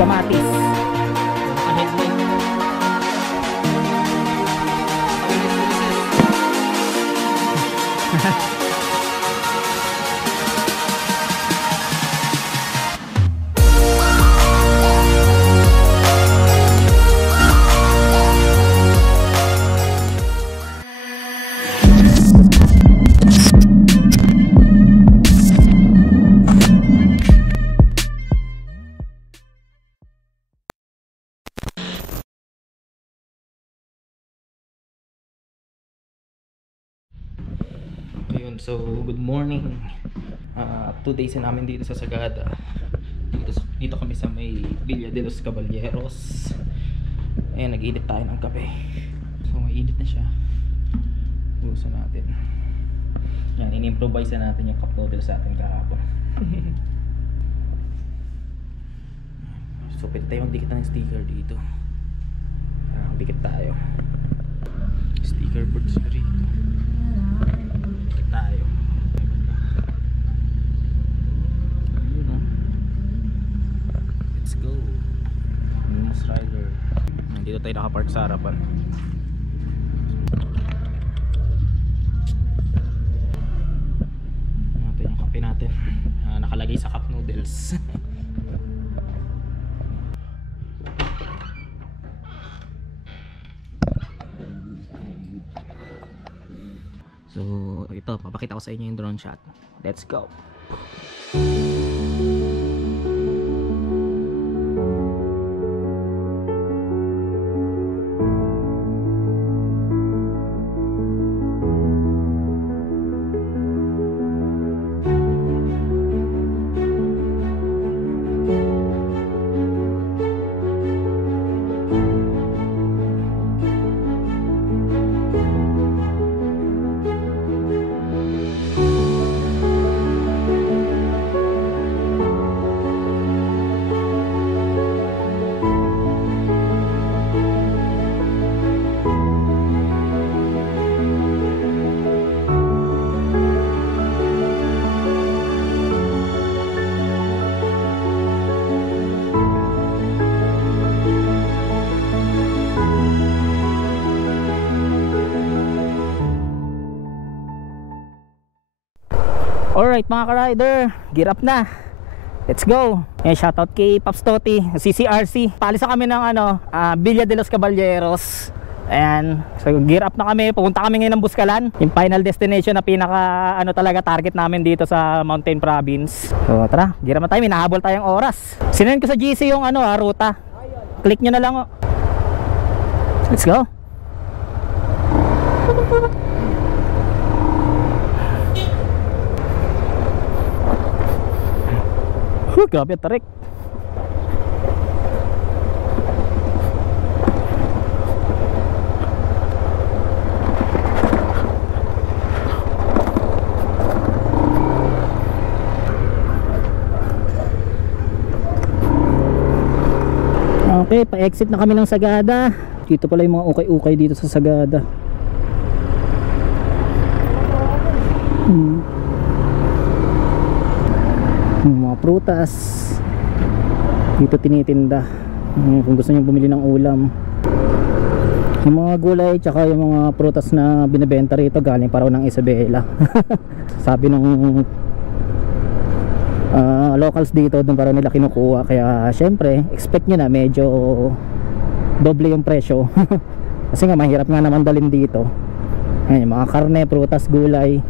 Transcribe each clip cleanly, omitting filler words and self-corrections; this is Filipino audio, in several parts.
kamatis. Naka-headlight. So good morning. 2 days na namin dito sa Sagada. Dito kami sa may Villa de los Caballeros. Ayan, nag-init tayo ng kape. So mainit na siya. Busan natin. Yan, in-improvise na natin yung cup noodles natin kahapon. So pwede tayo magdikit ng sticker dito. Dikit tayo. Sticker boards na rito. Tayo. Ayun, oh. Let's go. Minus rider. Dito tayo nakapark sa harapan. Natin yung kape natin. Nakalagay sa cup noodles. So ito, papakita ko sa inyo yung drone shot. Let's go. Alright mga ka-rider, gear up na. Let's go. Ayan, shoutout kay Pops Toti, CCRC. Palis na kami ng Villa de los Caballeros. Ayan, so gear up na kami. Pupunta kami ngayon ng Buscalan, yung final destination na pinaka talaga target namin dito sa Mountain Province. So tara, gear up na tayo. Minahabol tayong oras. Sinend ko sa GC yung ruta. Click nyo na lang. Let's go. Grabe ang tarik. Okay, pa-exit na kami ng Sagada. Dito pala yung mga ukay-ukay dito sa Sagada. Mga prutas dito tinitinda. Kung gusto nyo bumili ng ulam, yung mga gulay tsaka yung mga prutas na binibenta rito galing pa raw ng Isabela. Sabi ng locals dito, doon pa raw nila kinukuha. Kaya syempre expect nyo na medyo doble yung presyo. Kasi nga mahirap nga naman dalhin dito. Ayan, yung mga karne, prutas, gulay.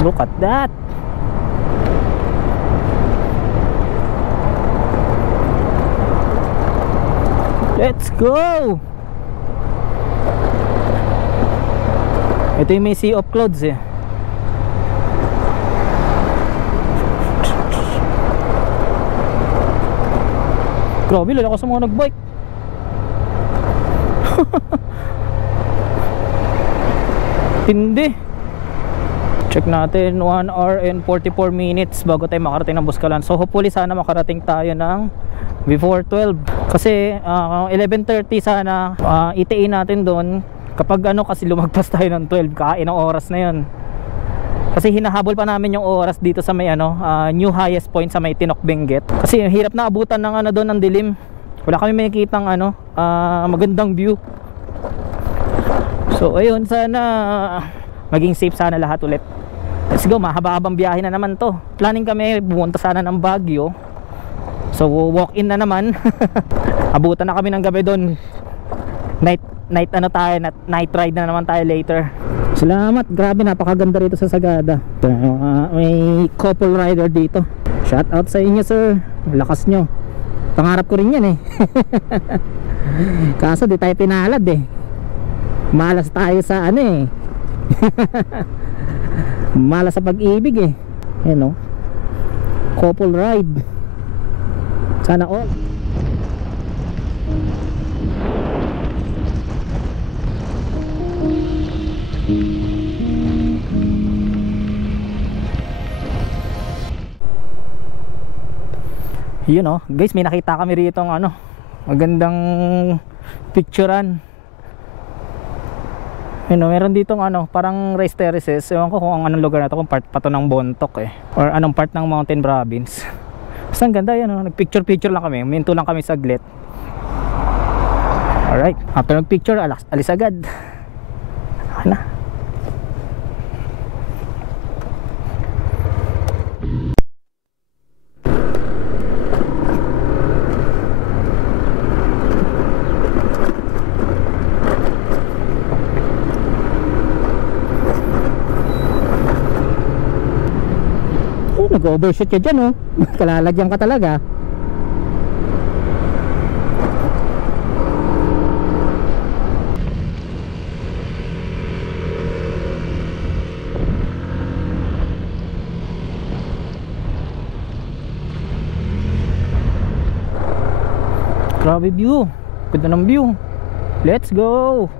Look at that. Let's go. Ito yung may sea of clouds eh. Grabe, lalakas sa mga nagbike. Hindi. Check natin, 1 hour and 44 minutes bago tayo makarating ng Buscalan. So hopefully sana makarating tayo ng before 12. Kasi 11:30 sana itiin natin doon. Kapag ano, kasi lumagpas tayo ng 12, kain ang oras na yun. Kasi hinahabol pa namin yung oras dito sa may new highest point sa may Tinok Benguet. Kasi hirap na abutan ng ano doon, ng dilim. Wala kami makikitang magandang view. So ayun, sana maging safe sana lahat ulit. Let's go, mahaba-habang biyahe na naman to. Planning kami pumunta sana ng Baguio. So walk in na naman. Abutan na kami ng gabi doon. Night ride na naman tayo later. Salamat, grabe, napakaganda rito sa Sagada. May couple rider dito. Shout out sa inyo, sir. Lakas nyo. Pangarap ko rin yan eh. Kaso di tayo pinalad eh. Malas tayo sa ano eh. Malas sa pag-ibig eh. Ayan o, couple ride. Sana all. Yun o, guys, may nakita kami rito ng magandang picturean. Yun o, meron dito parang rice terraces. Ewan ko kung anong lugar na to, kung part pa to ng Bontoc eh, or anong part ng Mountain Province. Basta ang ganda yan o, nagpicture lang kami, minto lang kami saglit. Alright, after nagpicture, alis agad. Ano? Nag-overshoot ka dyan oh. Kalalagyan ka talaga. Grabe view. Ganda ng view. Let's go.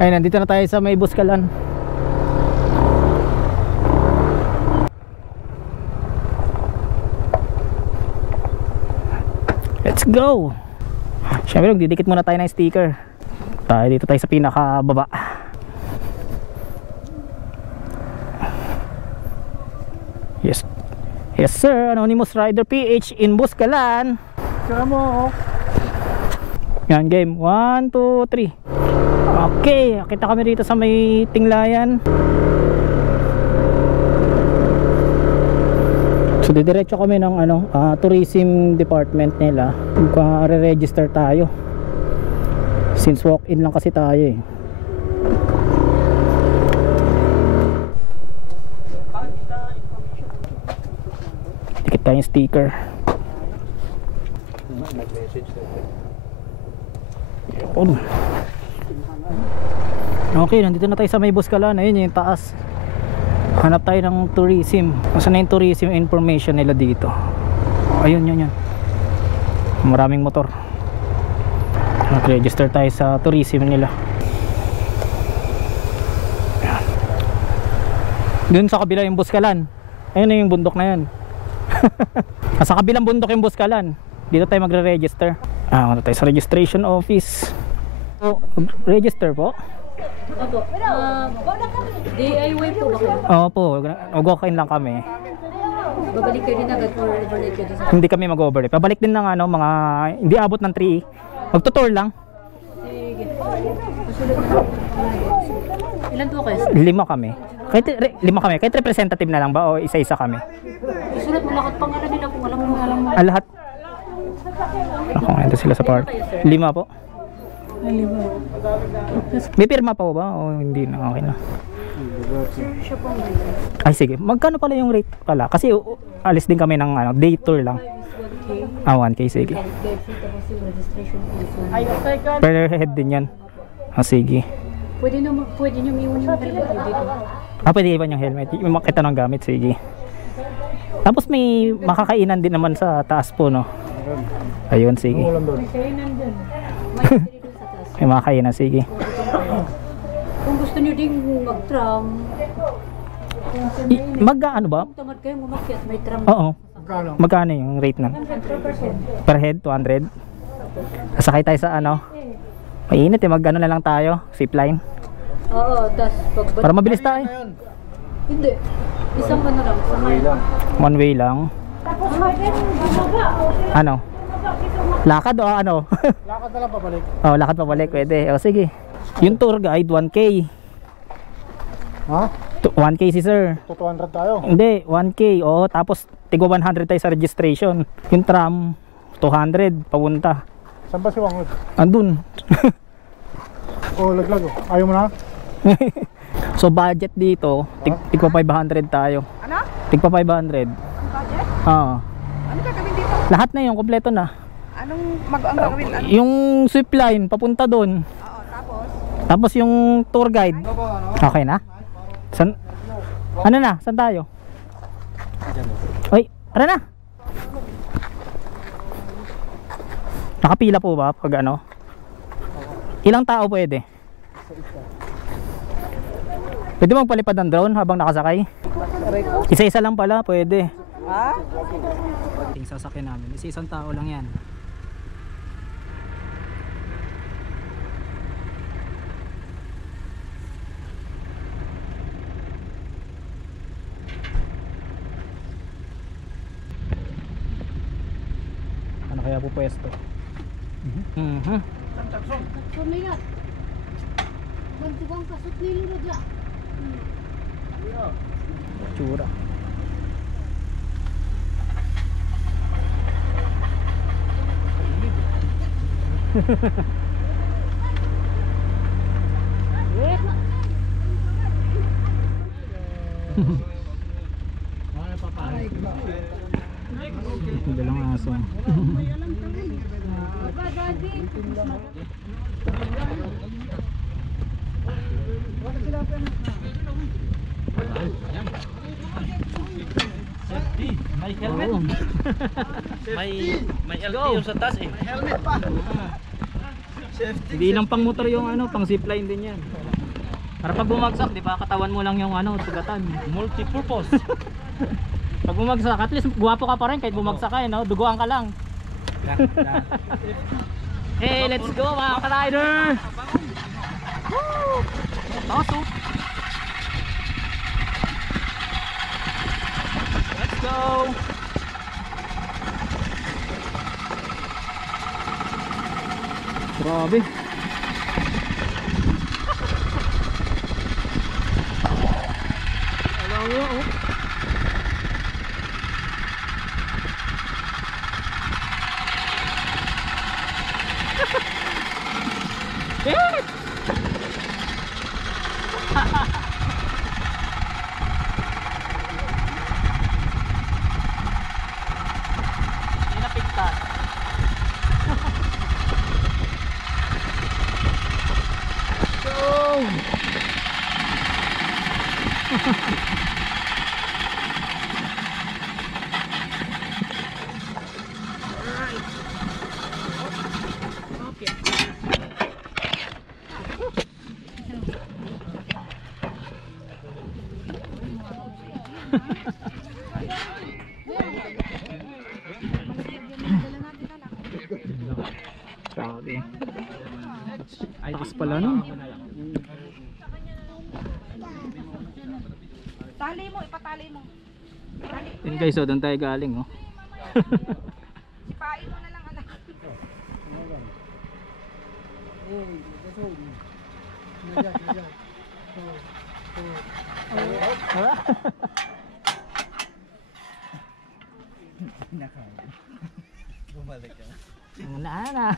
Ay, nandito na tayo sa may Buskalan. Let's go. Siyempre, didikit muna tayo ng sticker. Dito tayo sa pinakababa. Yes. Yes sir, Anonymous Rider PH in Buskalan. Sira mo. Yan, game 1, 2, 3. Okay, kita kami rito sa may Tinglayan. So didiretso kami ng tourism department nila. Re-register tayo. Since walk-in lang kasi tayo eh. Dikit tayong sticker. Okay, nandito na tayo sa may Buskalan. Ayun yung taas. Hanap tayo ng tourism. Saan na yung tourism information nila dito? Ayun, yun. Maraming motor. Mag-register tayo sa tourism nila. Doon sa kabila yung Buskalan. Ayun na yung bundok na yun. Sa kabilang bundok yung Buskalan. Dito tayo magre-register. Punta tayo sa registration office. Register po? Opo. DIY po ba kayo? Opo, mag-walk-in lang kami. Babalik kayo din agad or overnight kayo din sa... Hindi kami mag-overnight. Pabalik din ng mga hindi abot ng 3. Magtutour lang. Sige. Ilan po kayo? 5 kami. Kahit 5 kami. Kahit representative na lang ba o isa-isa kami? Isulat mo lahat pangalan nila kung alam mo. Lahat. Ako, ito sila sa part. 5 po. May pirma pa ba o hindi na? Okay na. Ay sige, magkano pala yung rate pala? Kasi alis din kami ng day tour lang. 1K sige. Per head din yan. Sige. Pwede nyo iwan yung helmet nyo dito. Pwede iwan yung helmet. Yung makita ng gamit, sige. Tapos may makakainan din naman sa taas po, no? Ayun, sige. May kainan dyan. May pwede doon sa taas. May makakainan, sige. Kung gusto nyo ding mag-tram, Ano ba? kung tamad kayo umakyat, may tram. Oo. Magkano yung rate na? 100%. Per head, 200. Sasakay tayo sa ano? Mainit eh, mag-ano na lang tayo, zipline. Oo, tas pagbalik. Para mabilis tayo. Hindi. Isang ano lang. One way lang. Ano? Lakad o ano? Lakad na lang pabalik. Oh, lakad pabalik, pwede. O sige. Yung tour guide, 1K. Ha? 1K si sir. To 200 tayo. Hindi, 1K. Oo, tapos tigwa 100 tayo sa registration. Yung tram, 200 papunta. Saan ba si Wangod? Andun. Oh, laglag oh. Ayaw mo na? So budget dito, tigpa 500 tayo. Ano? Tigpa 500. Ang budget? Oo. Ano gagawin dito? Lahat na yun, kompleto na. Anong ang gagawin? Ano? Yung swift line, papunta doon. Oo, tapos? Tapos yung tour guide. Okay na? Ano na? Saan tayo? Uy, tara na. Nakapila po ba pag ano? Ilang tao pwede? Pwede magpalipad ng drone habang nakasakay? Isa-isa lang pala, pwede. Ha? Yung sasakyan namin, isa-isang tao lang yan. Ano kaya po pwesto? Kumilat. Bantugang kasut nilo na dyan. Tsura. Dalang aso. May helmet. May LTO sa taas eh. Hindi lang pang motor yung ano, pang zipline din yan. Para pag bumagsak, di ba, katawan mo lang yung ano, sugatan. Multi-purpose. Pag bumagsak, at least guwapo ka pa rin kahit bumagsak ka, no? Duguan ka lang. Hey, let's go mga ka-rider! Woo! Toso! Let's go! Grabe! Alam mo, oh! Pinapigtan. Go! Grabe. Ay, takas pala no. Tali mo, ipatali mo. Tali. Yun guys, oh, doon tayo galing oh. Ipain mo na lang anak. Bumalik ka. Ana.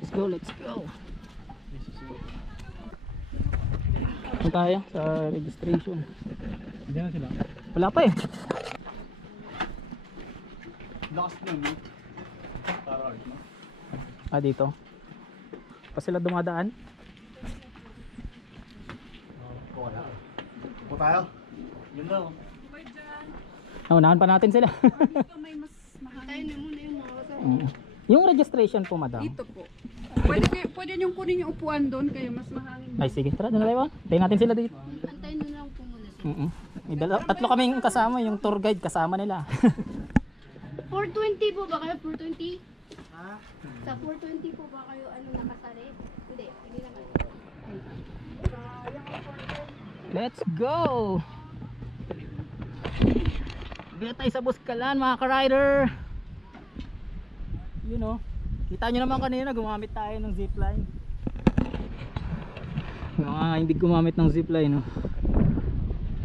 Let's go, let's go. Saan tayo? Sa registration. Hindi na sila. Wala pa eh. Last na no? Ah, dito. Pa sila dumadaan? Po tayo? Yun daw. Unahan pa natin sila. May mas mahal. Tayo na muna yung mga kasama. Yung registration po, madam. Dito po. Pwede niyong kunin yung upuan doon kayo mas mahangin. Ay, sige. Tara, doon na tayo. Tayo natin sila dito. Antayin na lang po muna. May tatlo kaming kasama. Yung tour guide kasama nila. 420 po ba kayo? 420? Sa 420 po ba kayo nakasali? Hindi naman. Let's go! Bigyan tayo sa Buskalan, mga ka-rider. You know, kita nyo naman kanina gumamit tayo ng zipline. Mga hindi gumamit ng zipline, no?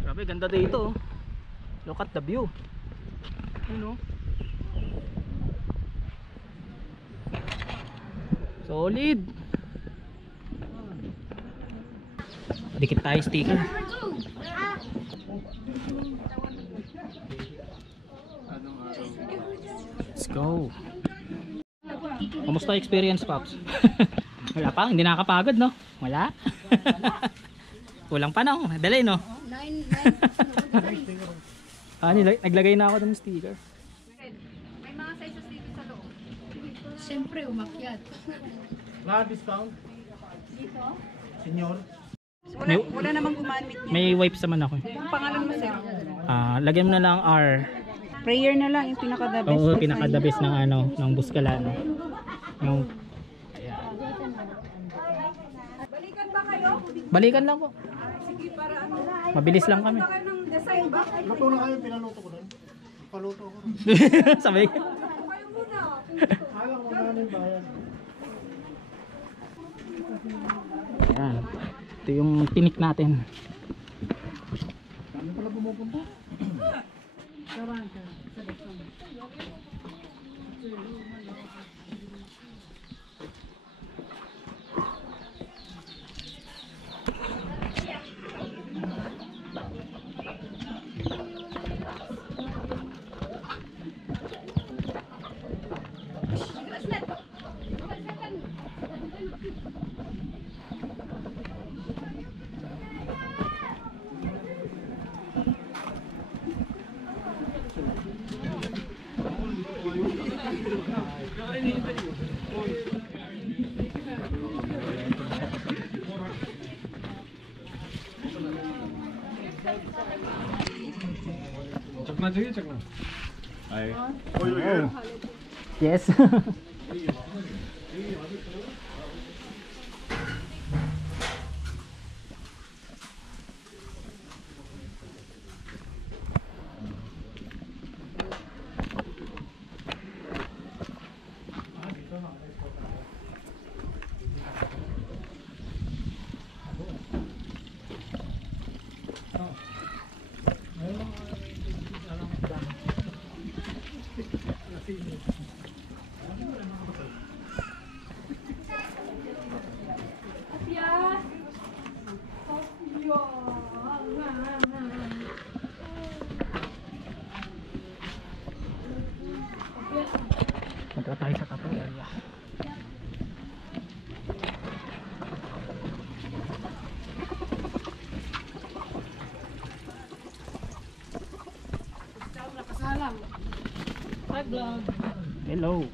Grabe, ganda dito. Look at the view. You know? Solid. Dikit tayo sticker. Let's go. Kamusta experience, Pops? Wala pa, hindi nakakapagod, no? Wala. Kulang pa, no? Dali, no? 9. Naglagay na ako ng sticker. May mga sizes dito sa loob. Siyempre, umakyat. Wala discount? Dito? Senior? Wala namang gumamit niya. May wipes naman ako. Yung pangalan mo sir? Lagyan mo na lang R. Prayer na lang yung pinaka-the best. Oo, pinaka-the best ng ng Buskalan. Yung Balikan ba kayo? balikan lang po. Sige, para ano. Mabilis lang kami. Kayo ng design ba? Luto na kayo, pinaluto ko doon. Paluto ko. Sabay. Kayo muna. Alam ko na yung bayan. Ayan. Ito yung tinik natin. Saan pala pumupunta? चकना चाहिए चकना Yes. Punta tayo sa tattoo area. Hello.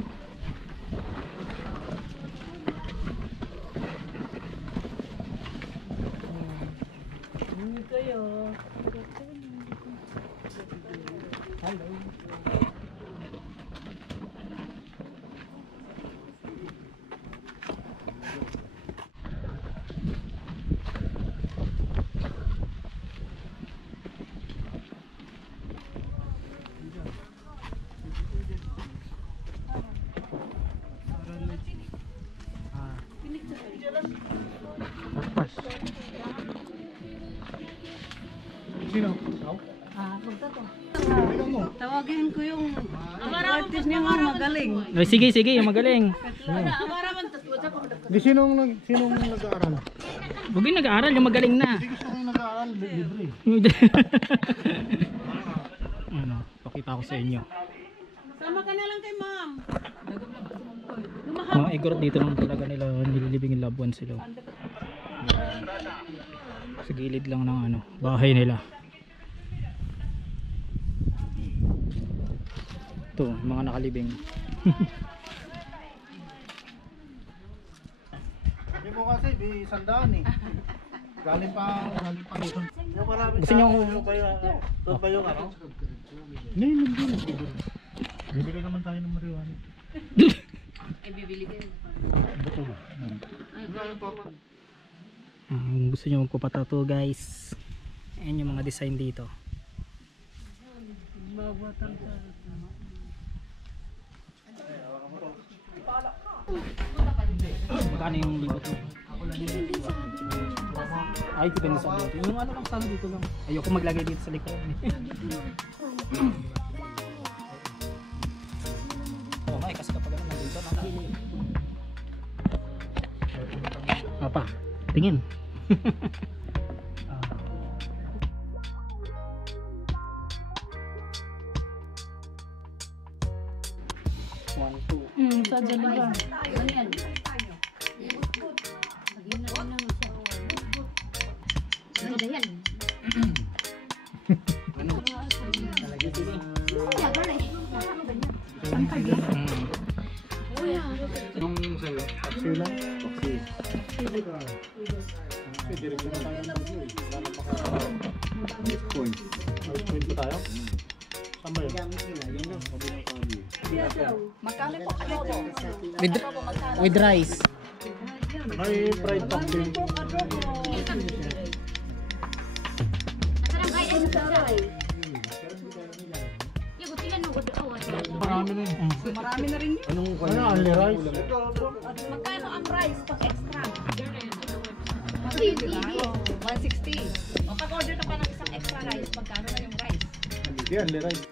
Sino? Tawagin ko yung artist niya nga magaling. Ay, sige, yung magaling. Di sinong nag-aaral? Huwag yung nag-aaral, yung magaling na. Hindi gusto ko yung nag-aaral, libre. Ano, pakita ko sa inyo. Sama ka na lang kay ma'am. Mga igorot dito lang talaga nila nililibing yung loved ones sila. Sa gilid lang ng ano, bahay nila. Ito, mga nakalibing. Hindi mo kasi, di sandaan eh. Galing pa dito. Yung marami Gusto nyo Doon ba yung ano? Hindi. Bibili naman tayo ng marijuana. gusto nyo magpapatato guys, ayan yung mga design dito. Magkano yung libot mo? Ay, depende sa dito. Yung ano lang sana dito lang. Ayoko maglagay dito sa likod. Oh, may kasi kapag ano nandito na. Apa? Tingin. One, two. Sa dalawa. Ano yan? Ganda yan. Yung sa'yo, paksiw lang. Paksiw. Direct naman tayo ng bagyo eh. Wala na pa point. Point pa tayo? Saan ba yun? Magkano po kayo po? With rice. May fried paksiw. Marami na yun. Marami na rin yun. Ano, only rice? Magkano ang rice pag extra? 160. O pag-order ka pa ng isang extra rice, magkano na yung rice? Hindi, only rice.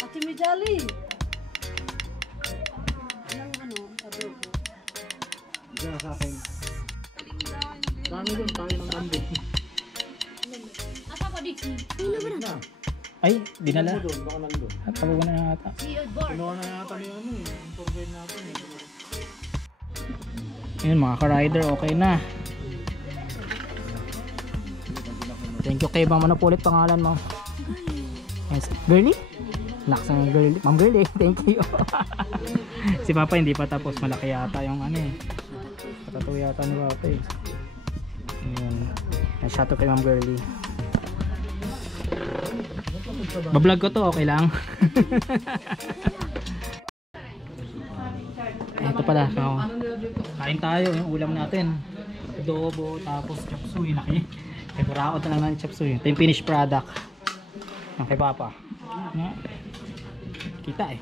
Ate Mijali. Diyan sa akin. Dami doon, tayo ng kambing. Asa ko, Dixie? Na, Ay, dinala. ano doon, baka nandun. Tabago na nga ata. Kinuha na yata ni ano eh, yung tour guide natin eh. Ayun mga ka-rider, okay na. Thank you kay Ma'am, ano po ulit pangalan mo? Yes. Girly? Naksa ng girly. Ma'am Girly, thank you. Si Papa hindi pa tapos, malaki yata yung ano eh. Patatuloy yata ni Papa eh. Ayun. Shout out kay Ma'am Girly. Bablog ko to, okay lang. Ito pala, oh. Kain tayo, yung ulam natin. Adobo, tapos chop suey. Kay buraot na lang ng chop suey. Ito yung finished product ng kay Papa. Kita eh.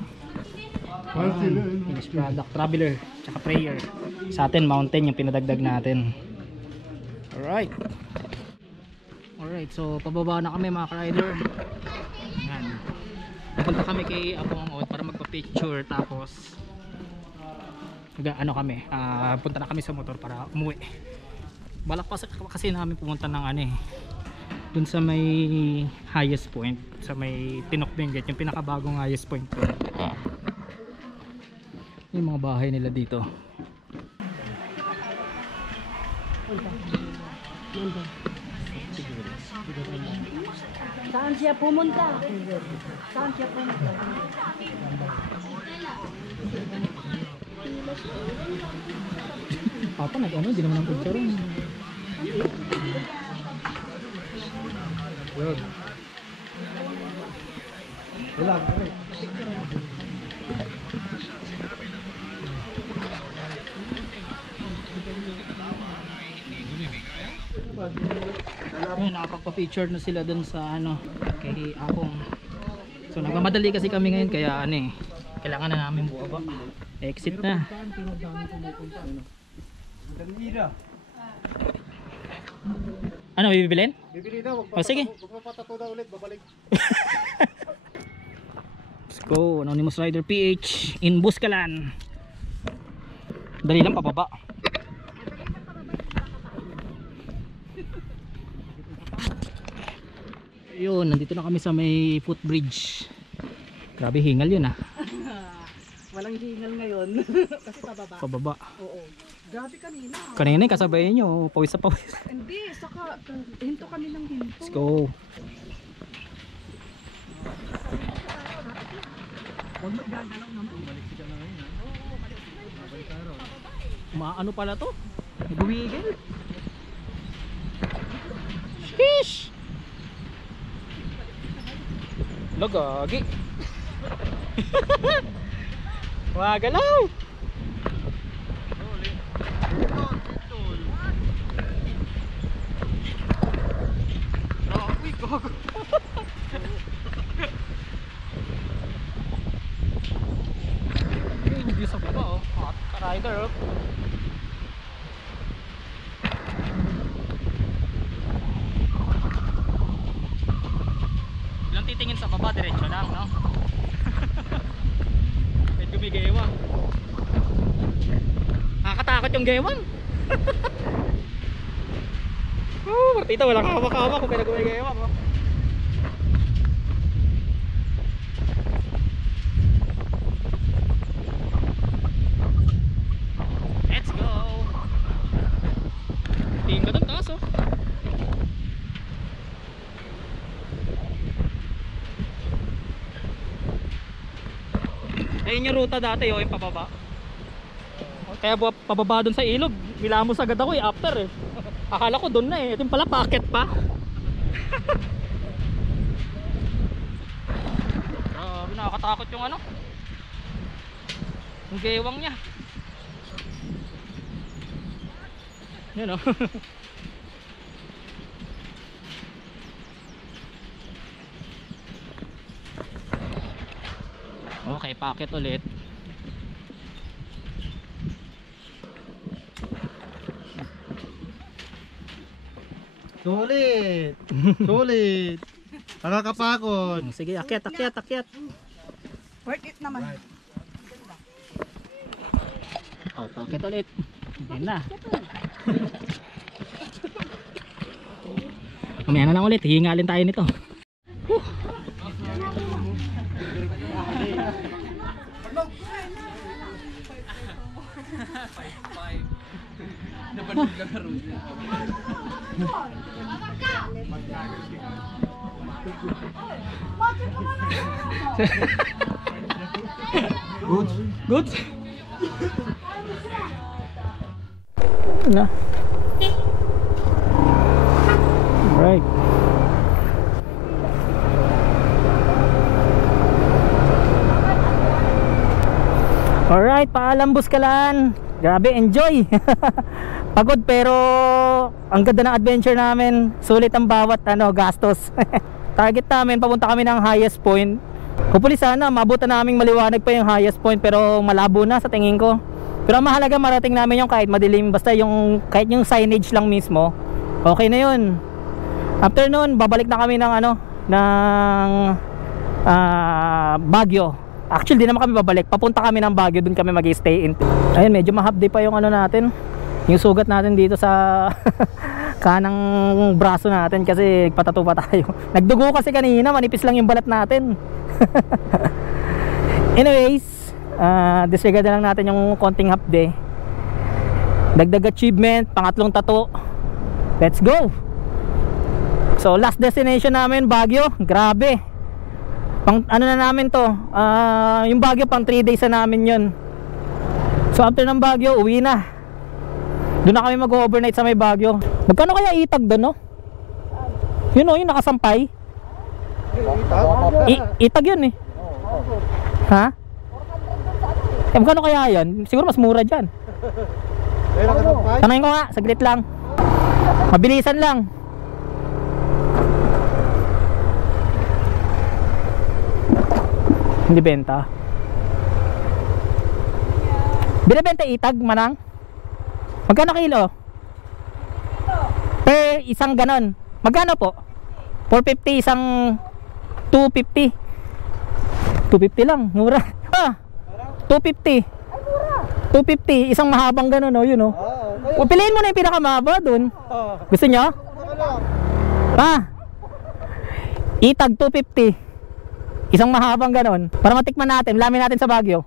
Finished product, traveler, tsaka prayer. Sa atin, mountain yung pinadagdag natin. Alright. Alright, so pababa na kami mga ka-rider. Yan. Napunta kami kay Apong Od para magpa-picture, tapos ano kami, punta na kami sa motor para umuwi. Balak pa kasi namin pumunta ng ano eh, dun sa may highest point, sa may Tinok Benguet, yung pinakabagong highest point ko. Yung mga bahay nila dito. Saan siya pumunta? Saan siya pumunta? Papa nag-ano, hindi naman ang picture rin. Yun. Wala, okay. Ayun, nakapagpa-feature na sila dun sa ano, kay Apong. So nagmamadali kasi kami ngayon, kaya ano eh, kailangan na namin buwaba. Exit na. Ano, bibilin? Bibili daw, Oh, sige. magpapatato daw ulit, babalik. Let's go, Anonymous Rider PH in Buskalan. Dali lang pababa. Yun, nandito na kami sa may footbridge. Grabe hingal yun ah. Walang hingal ngayon. Kasi pababa. Pababa. Oo. Grabe kanina. Kanina yung kasabayan nyo, pawis sa pawis. Hindi, saka hinto kami ng hinto. Let's go. Huwag magdadalaw naman. Balik ka na ngayon, ha? Maano pala to? Nagwigil. Sheesh! Lagagi. Magalaw. Uy, gago. Hindi sa baba oh. Hot rider oh. Ilang titingin sa baba, diretso lang, no? Medyo may gewang. Nakakatakot yung gewang. Martita, walang hawak-hawak kung pinag may gewang, oh. Let's go. Tingin ka doon taas oh. Ayun yung ruta dati oh, yung pababa. Kaya pababa doon sa ilog. Milamos agad ako eh, after eh. Akala ko doon na eh. Ito yung pala packet pa. Grabe, nakakatakot yung ano. Yung gewang niya. Yan oh. Okay, packet ulit. Sulit! Sulit! Nakakapagod! Sige, akyat. Worth it naman. Oh, packet ulit. Yan na. Mamaya na lang ulit, hihingalin tayo nito. Good. Na. Right. Alright, paalam Buskalan. Grabe, enjoy. Pagod pero ang ganda ng adventure namin. Sulit ang bawat gastos. Target namin, papunta kami ng highest point. Hopefully sana maabutan namin maliwanag pa yung highest point, pero malabo na sa tingin ko. Pero ang mahalaga marating namin yung kahit madilim, basta yung kahit yung signage lang mismo. Okay na yun. After noon, babalik na kami ng Baguio. Actually, di naman kami babalik. Papunta kami ng Baguio, dun kami mag-stay in. Ayun, medyo mahapdi pa yung natin. Yung sugat natin dito sa kanang braso natin kasi nagpatato pa tayo. Nagdugo kasi kanina, manipis lang yung balat natin. Anyways, disregard na lang natin yung konting hapde. Dagdag achievement, pangatlong tato. Let's go! So last destination namin, Baguio. Grabe. Pang na namin to, yung Baguio pang 3 days na namin yun. So after ng Baguio, uwi na. Doon na kami mag-overnight sa may Baguio. Magkano kaya itag doon, no? Yun o, yung nakasampay. Itag yun eh. Ha? Magkano kaya yun? Siguro mas mura dyan. Tanayin ko nga, saglit lang. Mabilisan lang. Hindi benta. Binibenta itag, manang? Magkano kilo? Per isang ganon. Magkano po? 450 isang 250. 250 lang, mura. 250. 250 isang mahabang ganon, oh, yun oh. Piliin mo na yung pinakamahaba doon. Gusto nyo? Itag 250. Isang mahabang ganon. Para matikman natin, lamin natin sa Baguio.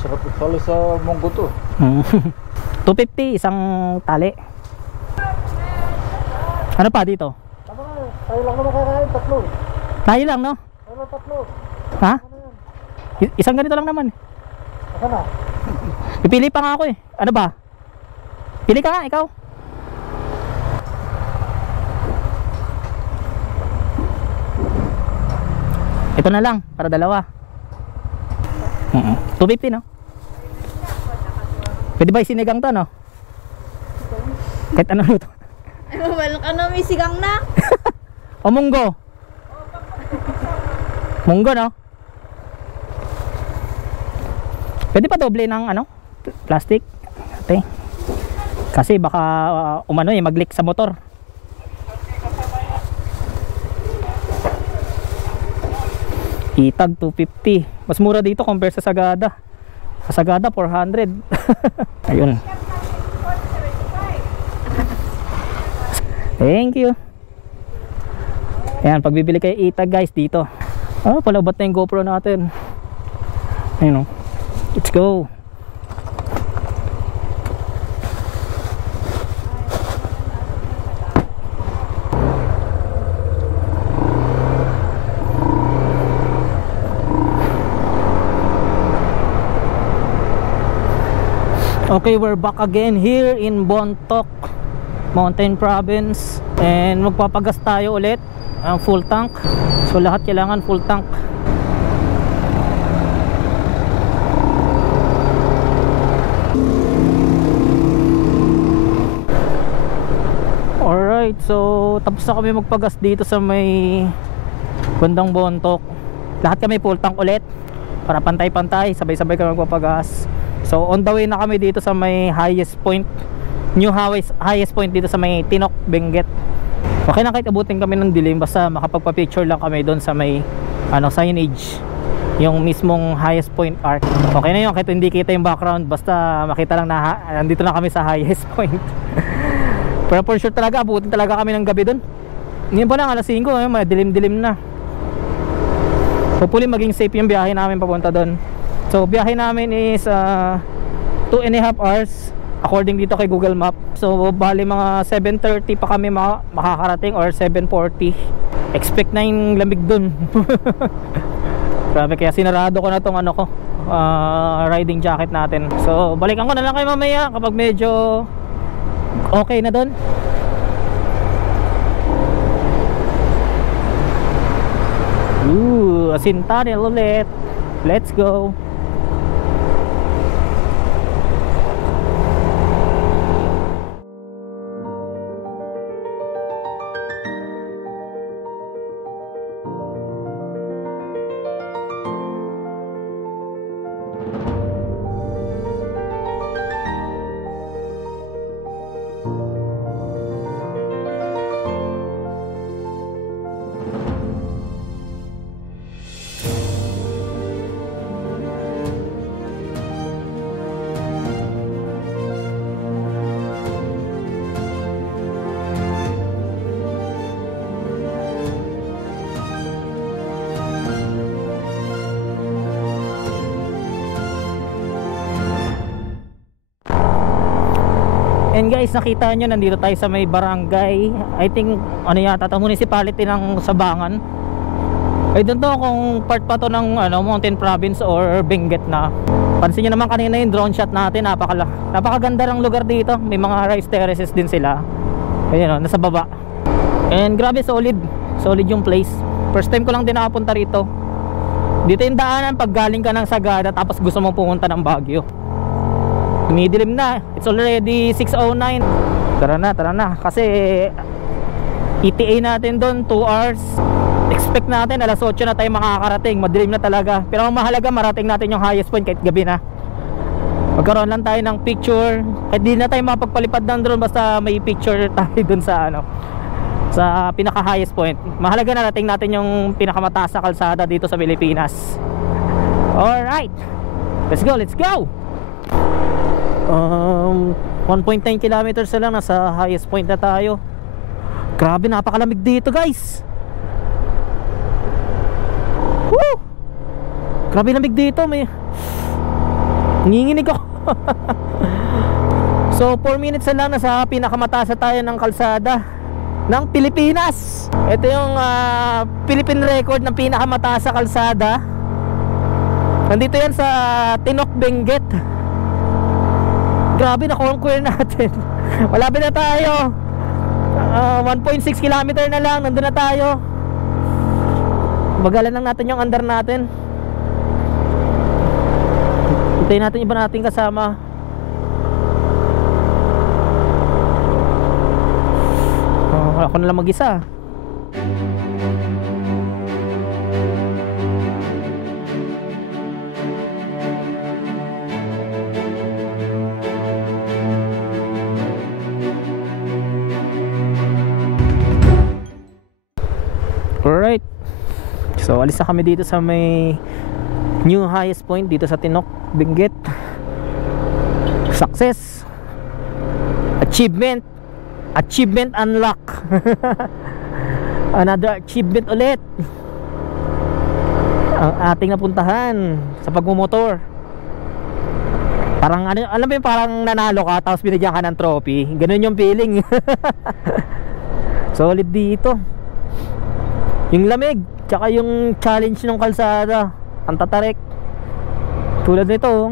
Sarap pala sa munggo to. 250 isang tali. Ano pa dito? Tayo lang naman kakain, tatlo. Tayo lang, no? Ano, tatlo? Ha? Isang ganito lang naman. Asa na? Pipili pa nga ako eh. Ano ba? Pili ka nga, ikaw. Ito na lang, para dalawa. 250, no? Pwede ba isinigang to, no? Kahit ano luto. Well, ano, may sigang na? O munggo? Munggo, no? Pwede pa doble ng ano? Plastic? Ate. Kasi baka umano eh, mag-leak sa motor. Itag 250. Mas mura dito compare sa Sagada. Sa Sagada 400. Ayun. Thank you. Ayan, pagbibili kayo itag guys dito. Ah, palabat na yung GoPro natin. Ayun o. Let's go. Okay, we're back again here in Bontoc Mountain Province, and magpapagas tayo ulit ang full tank. So lahat kailangan full tank. Alright, so tapos na kami magpagas dito sa may bandang Bontoc. Lahat kami full tank ulit para pantay-pantay, sabay-sabay kami magpapagas. So on the way na kami dito sa may highest point, new highest point dito sa may Tinok, Benguet. Okay na kahit abutin kami ng dilim, basta makapagpa-picture lang kami doon sa may ano, signage, yung mismong highest point arc. Okay na yun, kahit hindi kita yung background, basta makita lang na nandito na kami sa highest point. Pero for sure talaga, abutin talaga kami ng gabi doon. Ngayon pa lang alas 5, may dilim-dilim na. Hopefully maging safe yung biyahe namin papunta doon. So biyahe namin is 2.5 hours according dito kay Google Map. So bali mga 7:30 pa kami makakarating or 7:40. Expect na yung lamig dun. Grabe, kaya sinarado ko na tong ano ko, riding jacket natin. So balikan ko na lang kayo mamaya kapag medyo okay na dun. Asintanil ulit. Let's go. And guys, nakita nyo, nandito tayo sa may barangay, I think ano yata ito, municipality ng Sabangan. I don't know kung part pa to ng ano, Mountain Province or Benguet na. Pansin nyo naman kanina yung drone shot natin, napakaganda ng lugar dito. May mga rice terraces din sila. Ayun o, nasa baba. And grabe, solid yung place. First time ko lang din nakapunta rito. Dito yung daanan pag galing ka ng Sagada tapos gusto mo pumunta ng Baguio. Tumidilim na, it's already 6:09. Tara na, kasi ETA natin doon 2 hours. Expect natin alas 8 na tayo makakarating. Madilim na talaga, pero ang mahalaga marating natin yung highest point kahit gabi na. Magkaroon lang tayo ng picture, kahit di na tayo mapagpalipad ng drone, basta may picture tayo doon sa ano, sa pinaka highest point. Mahalaga na narating natin yung pinakamataas na kalsada dito sa Pilipinas. Alright, let's go. 1.9 kilometers na lang, nasa highest point na tayo. Grabe, napakalamig dito guys. Woo! Grabe lamig dito, Nanginginig ako. So 4 minutes na lang, nasa pinakamataas na tayo ng kalsada ng Pilipinas. Ito yung Philippine record ng pinakamataas sa kalsada. Nandito yan sa Tinok, Benguet. Grabe, na-conquer natin. Malapit na tayo. 1.6 kilometer na lang, nandun na tayo. Bagalan lang natin yung under natin. Hintayin natin iba nating kasama. Ako na lang mag-isa. Alright, so alis na kami dito sa may new highest point dito sa Tinok, Benguet. Success, achievement unlock. Another achievement ulit ang ating napuntahan sa pagmumotor. Parang ano, alam mo yung parang nanalo ka tapos binigyan ka ng trophy, ganun yung feeling. Solid dito yung lamig, tsaka yung challenge ng kalsada, ang tatarik. Tulad nito,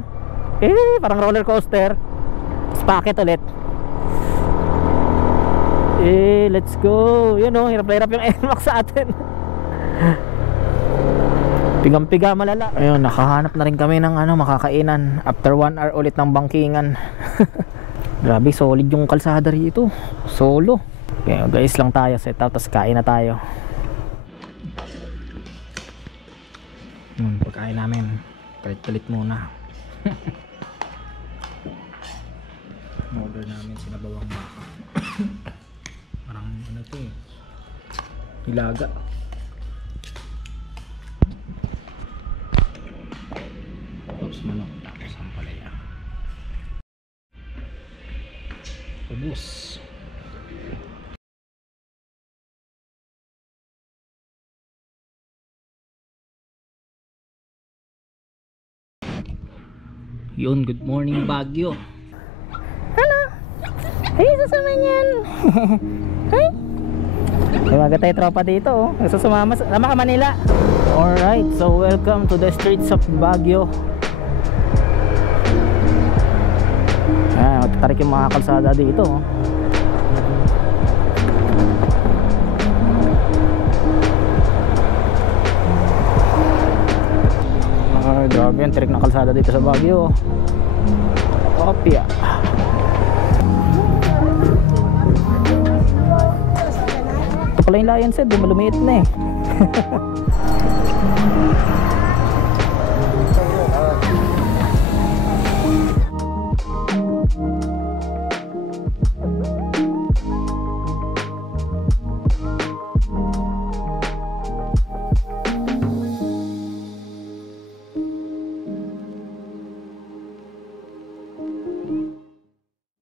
parang roller coaster. Spacket ulit. Let's go. Yun o, hirap na hirap yung NMAX sa atin. Pigang-piga malala. Ayun, nakahanap na rin kami ng makakainan after 1 hour ulit ng bangkingan. Grabe, solid yung kalsada rito. Solo. Okay, guys lang tayo, set up, tapos kain na tayo. Pagkain namin, palit-palit muna. Order namin sinabawang baka. Parang ano to eh, nilaga. Tapos manok, tapos ang palaya. Ubus. Yun, good morning Baguio. Hello. Hey, sasama niyan. Hey. Lumaga tayo tropa dito, oh. Gusto sumama ka Manila. Alright, so welcome to the streets of Baguio. Magtatarik yung mga kalsada dito, oh. Grabe yung tirik ng kalsada dito sa Baguio. Opya. Ito pala yung Lions Head, lumiit na eh.